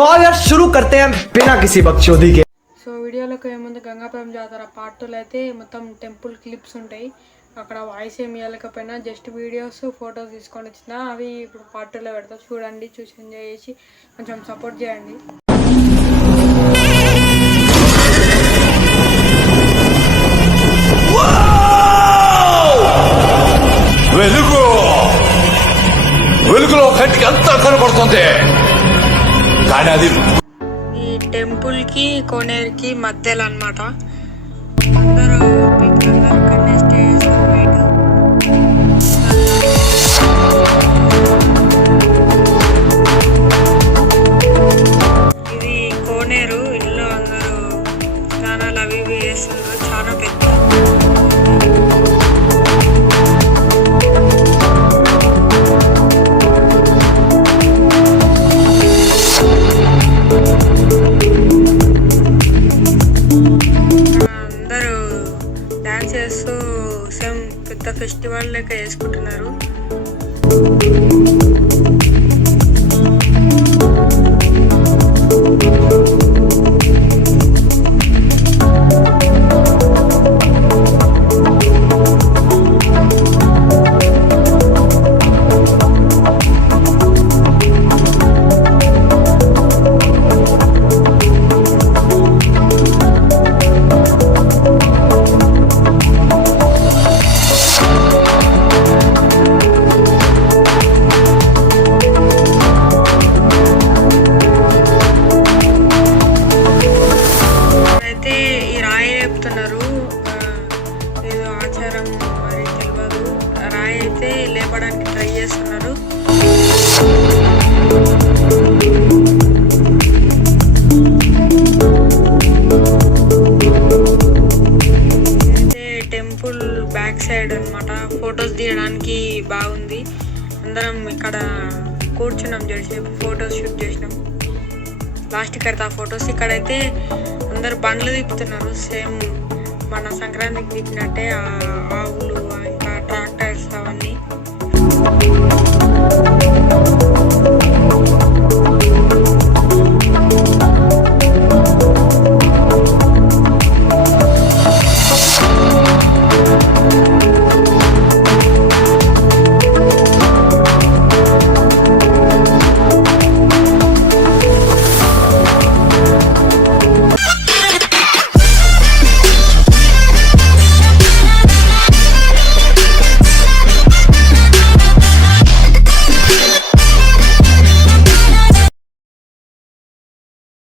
तो आओ यार शुरू करते हैं बिना किसी बकचोदी के। సో వీడియోలోకి ఏముంది గంగాపురం జాతర పార్ట్ 2 అయితే మొత్తం టెంపుల్ క్లిప్స్ ఉంటాయి. అక్కడ వాయిస్ ఏమి ఇవ్వలేకపోయినా జస్ట్ వీడియోస్ ఫొటోస్ తీసుకొని వచ్చిన అవి ఇప్పుడు పార్ట్ 2లో పెడతా. చూడండి, చూసి ఎంజాయ్ చేసి కొంచెం సపోర్ట్ చేయండి. వెలుగులో కంటికి అంతా కనబడుతుంది కానీ అది ఈ టెంపుల్ కి కోనేరుకి మధ్యలో అన్నమాట. అందరూ ఇక్కడనే స్టే చేస్తారు నైట్. ఇది కోనేరు. ఇల్లు అందరూ స్నానాలు అవి ఇవి చేస్తున్నారు. చాలా పెద్ద చేస్తూ సేమ్ పెద్ద ఫెస్టివల్ లెక్క చేసుకుంటున్నారు. ఏదో ఆచారం మరి తెలియదు. రాయి అయితే లేపడానికి ట్రై చేస్తున్నారు. అయితే టెంపుల్ బ్యాక్ సైడ్ అన్నమాట. ఫొటోస్ తీయడానికి బాగుంది. అందరం ఇక్కడ కూర్చున్నాం, చేసేపు ఫొటోస్ షూట్ చేసినాం. లాస్ట్కి కడతా ఫొటోస్. ఇక్కడైతే అందరు బండ్లు తిప్పుతున్నారు. సేమ్ మన సంక్రాంతికి తిప్పినట్టే ఆవులు ఇంకా ట్రాక్టర్స్ అవన్నీ.